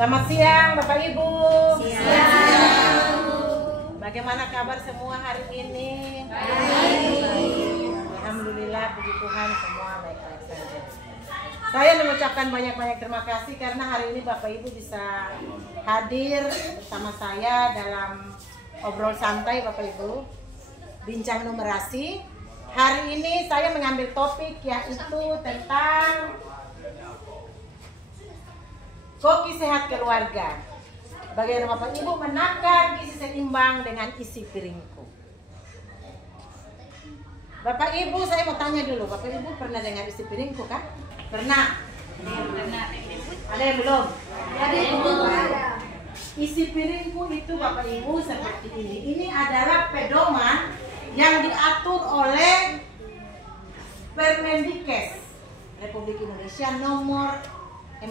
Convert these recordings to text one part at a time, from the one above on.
Selamat siang Bapak Ibu. Siang. Bagaimana kabar semua hari ini? Baik. Alhamdulillah, puji Tuhan semua baik-baik saja. Saya mengucapkan banyak-banyak terima kasih karena hari ini Bapak Ibu bisa hadir bersama saya dalam obrol santai Bapak Ibu, bincang numerasi. Hari ini saya mengambil topik yaitu tentang koki sehat keluarga. Bagaimana Bapak Ibu menakar gizi seimbang dengan isi piringku. Bapak Ibu, saya mau tanya dulu, Bapak Ibu pernah dengar isi piringku kan? Pernah? Pernah. Ada yang belum? Ada yang belum. Isi piringku itu Bapak Ibu seperti ini. Ini adalah pedoman yang diatur oleh Permendikes Republik Indonesia nomor 41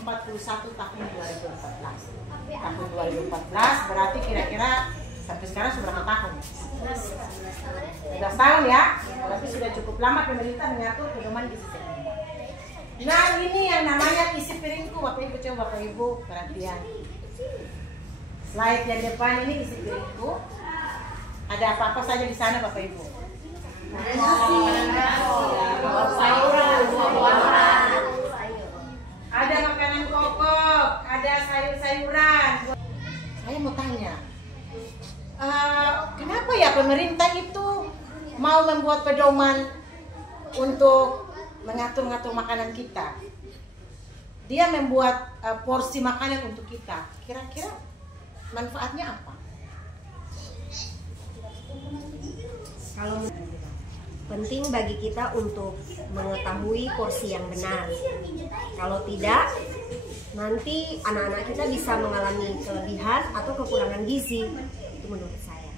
tahun 2014. Tahun 2014 berarti kira-kira sampai sekarang sudah berapa tahun? 11 tahun ya. Berarti sudah cukup lama pemerintah mengatur pedoman gizi seimbang. Nah, ini yang namanya isi piringku. Bapak Ibu, coba Bapak Ibu perhatian. Slide yang depan ini isi piringku. Ada apa-apa saja di sana Bapak Ibu? Ada nasi, sayuran, buah-buahan. Ada makanan pokok, ada sayur-sayuran. Saya mau tanya, kenapa ya pemerintah itu mau membuat pedoman untuk mengatur-ngatur makanan kita? Dia membuat porsi makanan untuk kita. Kira-kira manfaatnya apa? Kalau penting bagi kita untuk mengetahui porsi yang benar. Kalau tidak, nanti anak-anak kita bisa mengalami kelebihan atau kekurangan gizi. Itu menurut saya.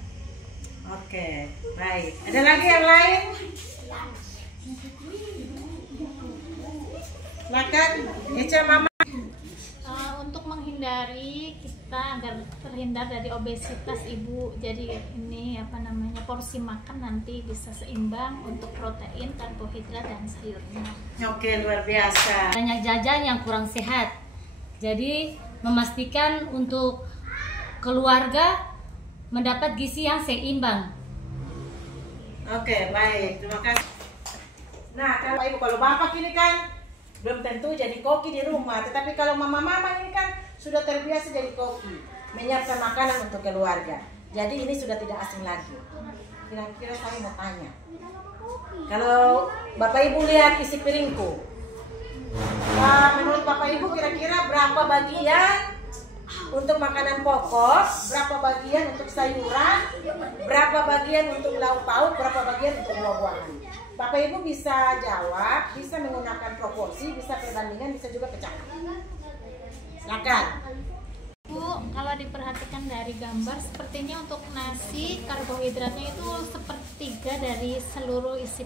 Oke, baik. Ada lagi yang lain? Silakan, Eca Mama. Untuk menghindari kita agar terhindar dari obesitas Ibu, jadi ini porsi makan nanti bisa seimbang untuk protein, karbohidrat dan sayurnya. Oke, luar biasa. Banyak jajan yang kurang sehat. Jadi memastikan untuk keluarga mendapat gizi yang seimbang. Oke, baik. Terima kasih. Nah, kalau Ibu, kalau Bapak ini kan belum tentu jadi koki di rumah, tetapi kalau mama-mama ini kan sudah terbiasa jadi koki, menyiapkan makanan untuk keluarga. Jadi ini sudah tidak asing lagi. Kira-kira saya mau tanya, kalau Bapak Ibu lihat isi piringku, menurut Bapak Ibu kira-kira berapa bagian untuk makanan pokok, berapa bagian untuk sayuran, berapa bagian untuk lauk pauk, berapa bagian untuk buah-buahan? Bapak Ibu bisa jawab, bisa menggunakan proporsi, bisa perbandingan, bisa juga pecahan. Silakan. Bu, kalau diperhatikan dari gambar, sepertinya untuk nasi karbohidratnya itu sepertiga dari seluruh isi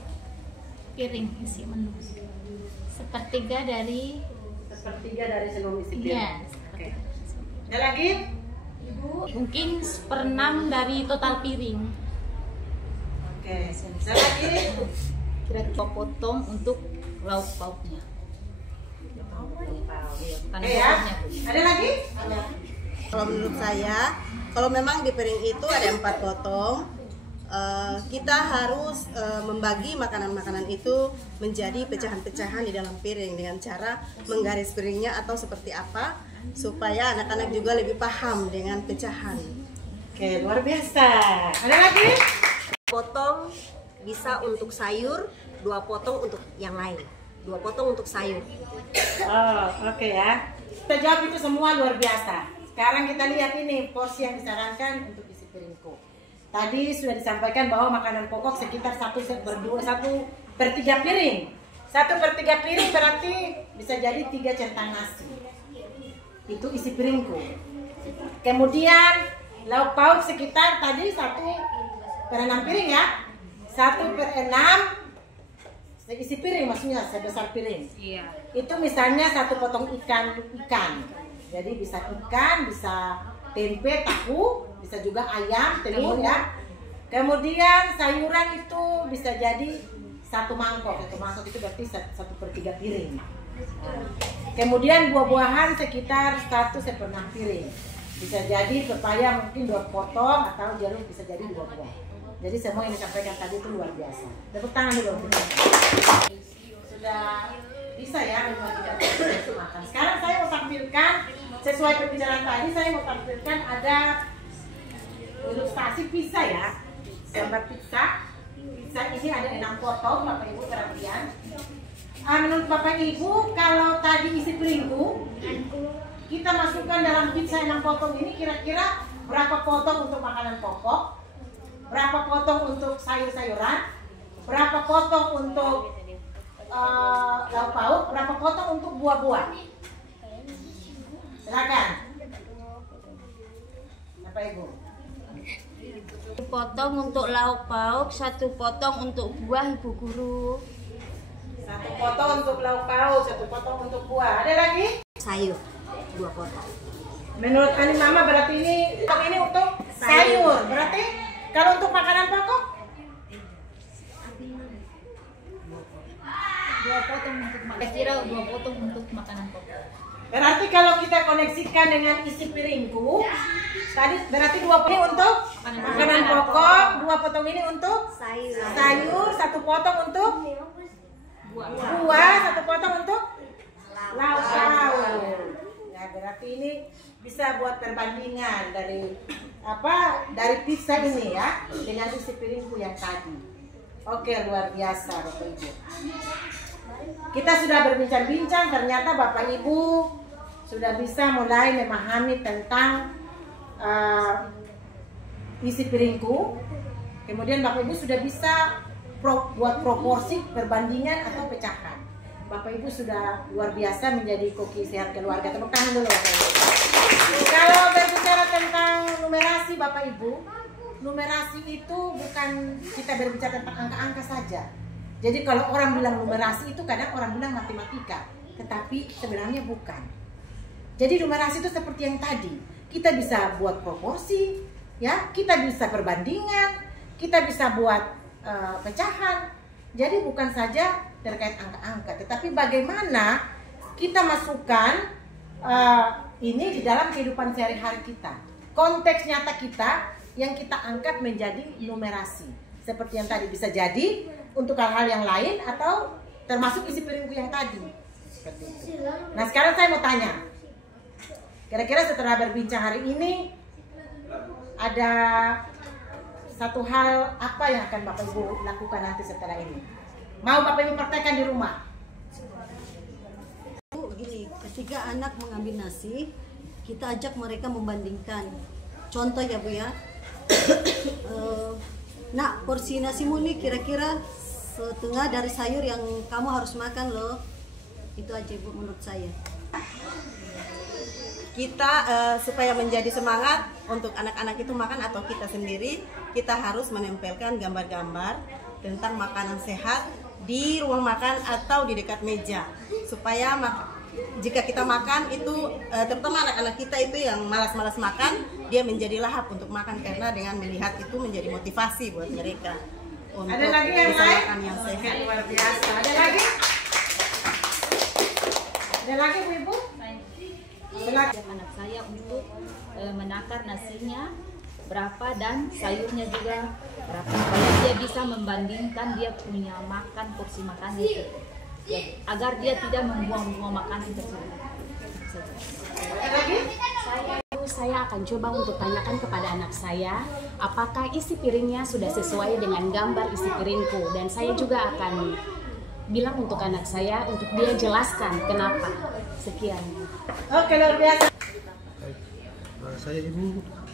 piring, isi menu. Sepertiga dari seluruh isi piring. Iya. Oke. Ada lagi? Mungkin 1/6 dari total piring. Oke. Ada lagi? Kira-kira potong untuk lauk pauknya. Oke ya. Ada lagi? Kalau menurut saya, kalau memang di piring itu ada 4 potong, kita harus membagi makanan-makanan itu menjadi pecahan-pecahan di dalam piring dengan cara menggaris piringnya atau seperti apa supaya anak-anak juga lebih paham dengan pecahan. Oke, luar biasa. Ada lagi? Potong bisa untuk sayur, 2 potong untuk yang lain. 2 potong untuk sayur. Oh, oke ya. Kita jawab itu semua luar biasa. Sekarang kita lihat ini porsi yang disarankan untuk isi piringku. Tadi sudah disampaikan bahwa makanan pokok sekitar 1/3 piring. 1/3 piring berarti bisa jadi 3 centang nasi. Itu isi piringku. Kemudian lauk pauk sekitar tadi 1/6 piring ya. 1/6 isi piring, maksudnya sebesar piring. Iya. Itu misalnya 1 potong ikan. Jadi bisa ikan, bisa tempe, tahu, bisa juga ayam, telur ya. Kemudian sayuran itu bisa jadi 1 mangkok. 1 mangkok itu berarti 1/3 piring. Kemudian buah-buahan sekitar 1,5 piring. Bisa jadi pepaya mungkin 2 potong atau jeruk bisa jadi 2 buah. Jadi semua yang disampaikan tadi itu luar biasa. Tepuk tangan dulu. Sudah bisa ya membuat kita makan. Sekarang saya mau tampilkan sesuai pembicaraan tadi, saya mau tampilkan ada ilustrasi pizza ya. Gambar pizza. Pizza ini ada 6 potong, Bapak Ibu perhatian. Menurut Bapak Ibu, kalau tadi isi piringku, kita masukkan dalam pizza 6 potong ini kira-kira berapa potong untuk makanan pokok, berapa potong untuk sayur-sayuran, berapa potong untuk lauk pauk, berapa potong untuk buah-buah. Silakan, Bapak Ibu. 1 potong untuk lauk pauk, 1 potong untuk buah, Ibu Guru. 1 potong untuk lauk pauk, 1 potong untuk buah. Ada lagi? Sayur 2 potong. Menurut Ani Mama berarti ini untuk sayur. Berarti kalau untuk makanan pokok 2 potong untuk kira 2 potong untuk makanan pokok. Berarti kalau kita koneksikan dengan isi piringku, tadi berarti 2 potong untuk makanan pokok, 2 potong ini untuk sayur, 1 potong untuk buah, 1 potong untuk lauk pauk. Ya, berarti ini bisa buat perbandingan dari pizza ini ya dengan isi piringku yang tadi. Oke, luar biasa Bapak Ibu. Kita sudah berbincang-bincang, ternyata Bapak Ibu sudah bisa mulai memahami tentang isi piringku. Kemudian Bapak Ibu sudah bisa buat proporsi, perbandingan atau pecahan. Bapak Ibu sudah luar biasa menjadi koki sehat keluarga. Tepuk tangan dulu Bapak Ibu. Kalau berbicara tentang numerasi Bapak Ibu, numerasi itu bukan kita berbicara tentang angka-angka saja. Jadi kalau orang bilang numerasi itu kadang orang bilang matematika, tetapi sebenarnya bukan. Jadi numerasi itu seperti yang tadi, kita bisa buat proporsi, ya, kita bisa perbandingan, kita bisa buat pecahan. Jadi bukan saja terkait angka-angka, tetapi bagaimana kita masukkan ini di dalam kehidupan sehari-hari kita. Konteks nyata kita yang kita angkat menjadi numerasi. Seperti yang tadi bisa jadi untuk hal-hal yang lain atau termasuk isi piringku yang tadi. Seperti itu. Nah sekarang saya mau tanya, kira-kira setelah berbincang hari ini ada satu hal apa yang akan Bapak Ibu lakukan nanti setelah ini? Mau Bapak Ibu praktekkan di rumah? Gini, ketika anak mengambil nasi, kita ajak mereka membandingkan. Contoh ya Bu ya, nak porsi nasimu nih kira-kira setengah dari sayur yang kamu harus makan loh. Itu aja Bu menurut saya. Kita supaya menjadi semangat untuk anak-anak itu makan atau kita sendiri, kita harus menempelkan gambar-gambar tentang makanan sehat di ruang makan atau di dekat meja, supaya jika kita makan itu terutama anak-anak kita itu yang malas-malas makan, dia menjadi lahap untuk makan karena dengan melihat itu menjadi motivasi buat mereka untuk ada lagi yang bisa lain? makan yang sehat. Luar biasa. Ada lagi? Ada lagi Bu Ibu? Anak saya untuk menakar nasinya berapa dan sayurnya juga berapa, supaya dia bisa membandingkan dia punya makan porsi makan itu, ya, agar dia tidak membuang-buang makanan tersebut. Saya akan coba untuk tanyakan kepada anak saya apakah isi piringnya sudah sesuai dengan gambar isi piringku, dan saya juga akan bilang untuk anak saya untuk dia jelaskan kenapa. Sekian. Oke, luar biasa.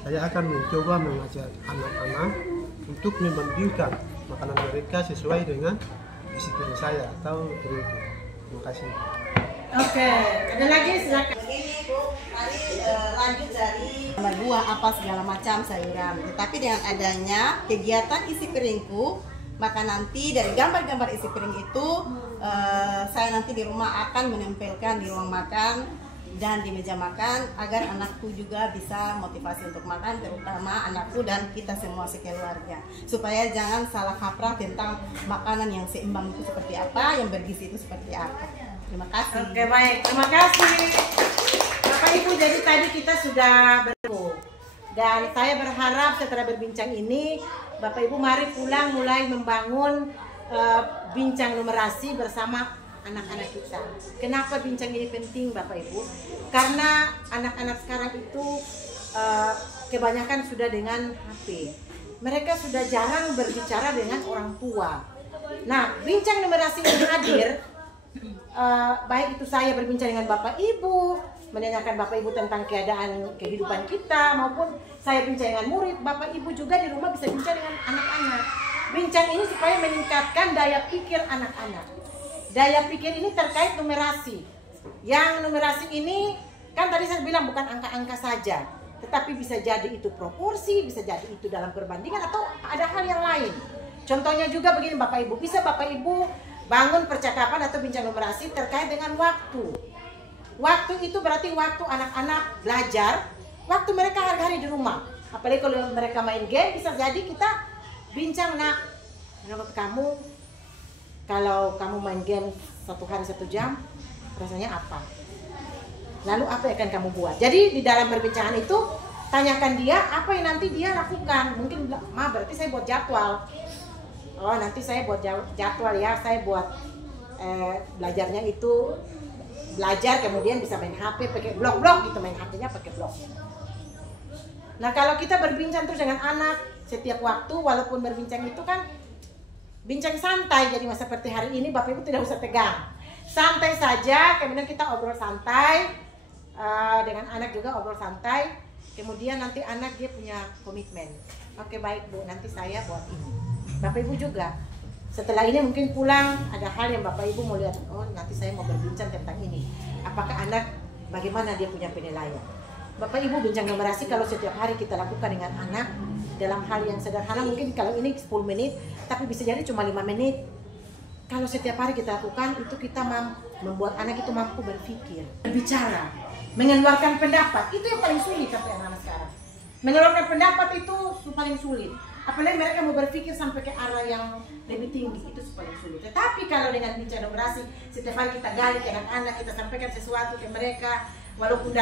Saya akan mencoba mengajak anak-anak untuk membandingkan makanan mereka sesuai dengan isi piring saya atau piringku. Terima kasih. Oke, ada lagi silakan. Begini Bu, tadi lanjut dari gambar buah apa segala macam sayuran. Tetapi dengan adanya kegiatan isi piringku, maka nanti dari gambar-gambar isi piring itu saya nanti di rumah akan menempelkan di ruang makan dan di meja makan agar anakku juga bisa motivasi untuk makan, terutama anakku dan kita semua sekeluarga, supaya jangan salah kaprah tentang makanan yang seimbang itu seperti apa, yang bergizi itu seperti apa. Terima kasih. Oke, baik, terima kasih Bapak Ibu. Jadi tadi kita sudah bertemu dan saya berharap setelah berbincang ini Bapak Ibu mari pulang mulai membangun bincang numerasi bersama anak-anak kita. Kenapa bincang ini penting Bapak Ibu? Karena anak-anak sekarang itu kebanyakan sudah dengan HP. Mereka sudah jarang berbicara dengan orang tua. Nah, bincang numerasi yang hadir, baik itu saya berbincang dengan Bapak Ibu, menanyakan Bapak Ibu tentang keadaan kehidupan kita, maupun saya bincang dengan murid, Bapak Ibu juga di rumah bisa bincang dengan anak-anak. Bincang ini supaya meningkatkan daya pikir anak-anak. Daya pikir ini terkait numerasi. Yang numerasi ini kan tadi saya bilang bukan angka-angka saja, tetapi bisa jadi itu proporsi, bisa jadi itu dalam perbandingan, atau ada hal yang lain. Contohnya juga begini Bapak Ibu, bisa Bapak Ibu bangun percakapan atau bincang numerasi terkait dengan waktu. Waktu itu berarti waktu anak-anak belajar, waktu mereka hari-hari di rumah. Apalagi kalau mereka main game, bisa jadi kita bincang, nak, menurut kamu kalau kamu main game 1 hari 1 jam, rasanya apa? Lalu apa yang akan kamu buat? Jadi di dalam perbincangan itu tanyakan dia apa yang nanti dia lakukan. Mungkin, ma berarti saya buat jadwal. Oh nanti saya buat jadwal ya, saya buat belajarnya itu belajar kemudian bisa main HP pakai blog-blog gitu, main HP-nya pakai blog. Nah kalau kita berbincang terus dengan anak setiap waktu, walaupun berbincang itu kan bincang santai, jadi seperti hari ini Bapak Ibu tidak usah tegang, santai saja, kemudian kita obrol santai dengan anak juga obrol santai, kemudian nanti anak dia punya komitmen. Oke baik Bu, nanti saya buat ini. Bapak Ibu juga setelah ini mungkin pulang ada hal yang Bapak Ibu mau lihat, oh nanti saya mau berbincang tentang ini. Apakah anak bagaimana dia punya penilaian? Bapak Ibu bincang numerasi kalau setiap hari kita lakukan dengan anak dalam hal yang sederhana, mungkin kalau ini 10 menit, tapi bisa jadi cuma 5 menit. Kalau setiap hari kita lakukan, itu kita membuat anak itu mampu berpikir, berbicara, mengeluarkan pendapat. Itu yang paling sulit sampai anak-anak sekarang. Mengeluarkan pendapat itu paling sulit. Apalagi mereka mau berpikir sampai ke arah yang lebih tinggi, itu paling sulit. Tetapi kalau dengan bincang numerasi, setiap hari kita gali ke anak-anak, kita sampaikan sesuatu ke mereka, walaupun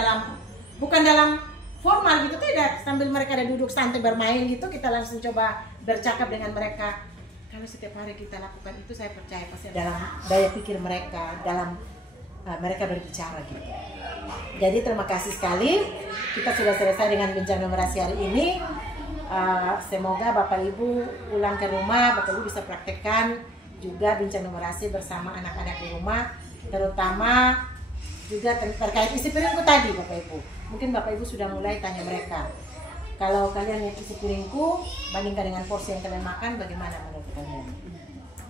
bukan dalam formal gitu, tidak, sambil mereka ada duduk santai bermain gitu, kita langsung coba bercakap dengan mereka. Kalau setiap hari kita lakukan itu, saya percaya pasti dalam daya pikir mereka, dalam mereka berbicara gitu. Jadi terima kasih sekali, kita sudah selesai dengan bincang numerasi hari ini. Semoga Bapak Ibu pulang ke rumah, Bapak Ibu bisa praktekkan juga bincang numerasi bersama anak-anak di rumah, terutama juga terkait isi piringku tadi Bapak Ibu. Mungkin Bapak Ibu sudah mulai tanya mereka, kalau kalian lihat isi piringku bandingkan dengan porsi yang kalian makan, bagaimana menurut kalian?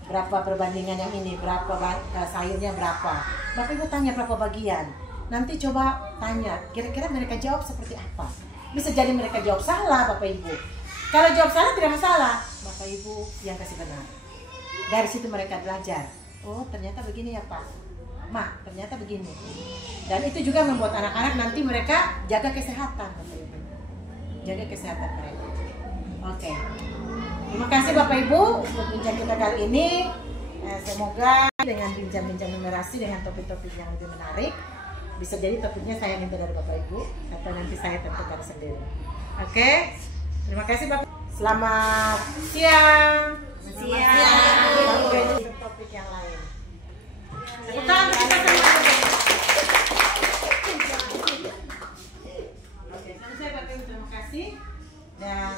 Berapa perbandingan yang ini, berapa sayurnya berapa? Bapak Ibu tanya berapa bagian. Nanti coba tanya, kira-kira mereka jawab seperti apa? Bisa jadi mereka jawab salah Bapak Ibu. Kalau jawab salah tidak masalah, Bapak Ibu yang kasih benar. Dari situ mereka belajar. Oh ternyata begini ya Pak, Ma ternyata begini. Dan itu juga membuat anak-anak nanti mereka jaga kesehatan Bapak Ibu. Jaga kesehatan mereka. Oke. Terima kasih Bapak Ibu untuk bincang kita kali ini. Semoga dengan bincang-bincang numerasi dengan topik-topik yang lebih menarik, bisa jadi topiknya saya minta dari Bapak Ibu atau nanti saya tentukan sendiri. Oke. Terima kasih Bapak. Selamat siang. Sampai di topik yang lain. Sebentar kita semua. Oke, selesai Bapak Ibu, terima kasih dan